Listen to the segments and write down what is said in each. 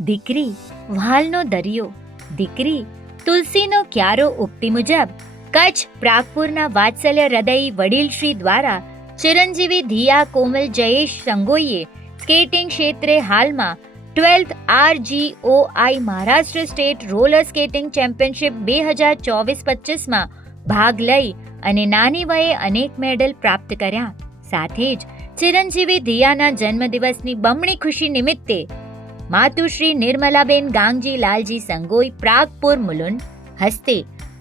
દીકરી વ્હાલનો દરિયો, દીકરી તુલસીનો ક્યારો ઉક્તિ મુજબ કચ્છ પ્રાગપુરના વાત્સલ્ય હૃદયી વડીલશ્રી દ્વારા ચિરંજીવી ધિયા કોમલ જયેશ સંગોઈએ સ્કેટિંગ ક્ષેત્રે હાલમાં 12th RGOI Maharashtra state roller skating championship 2024-25માં ભાગ લઈ અને નાની વયે અનેક મેડલ પ્રાપ્ત કર્યા. સાથે જ ચિરંજીવી ધિયાના જન્મદિવસની બમણી ખુશી નિમિત્તે માતુશ્રી નિર્મલાબેન ગાંગજી લાલજી સંગોઈ પ્રાગપુર મુલુંડ હસ્તે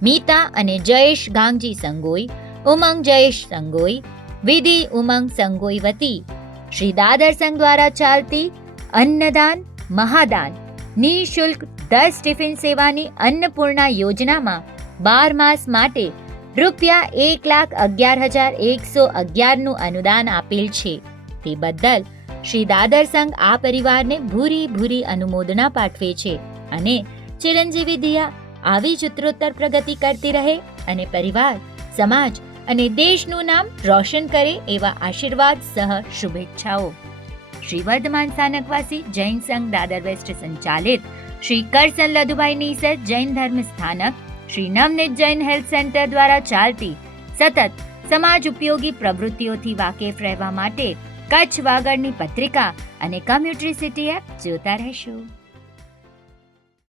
મીતા અને જયેશ ગાંગજી સંગોઈ, ઉમંગ જયેશ સંગોઈ, વિધિ ઉમંગ સંગોઈ વતી શ્રી દાદર સંઘ દ્વારા ચાલતી અન્નદાન મહાદાન નિઃશુલ્ક 10 ટિફિન સેવાની અન્નપૂર્ણા યોજનામાં 12 માસ માટે ₹1,11,111નું અનુદાન આપેલ છે. તે બદલ શ્રી દાદર સંઘ આ પરિવારને ભૂરી ભૂરી અનુમોદના પાઠવે છે અને ચિરંજીવી ધિયા આવી જ ઉત્તરોત્તર પ્રગતિ કરતી રહે અને પરિવાર, સમાજ અને દેશનું નામ રોશન કરે એવા આશીર્વાદ સહ શુભેચ્છાઓ. શ્રી વર્ધમાન સ્થાનકવાસી જૈન સંઘ દાદર વેસ્ટ સંચાલિત શ્રી કરસન લધુભાઈ નીસર જૈન ધર્મ સ્થાનક, શ્રી નવનીત જૈન હેલ્થ સેન્ટર દ્વારા ચાલતી સતત સમાજ ઉપયોગી પ્રવૃત્તિઓથી વાકેફ રહેવા માટે કચ્છ વાગડની પત્રિકા અને કમ્યુનિટી સિટી એપ જોતા રહેશો.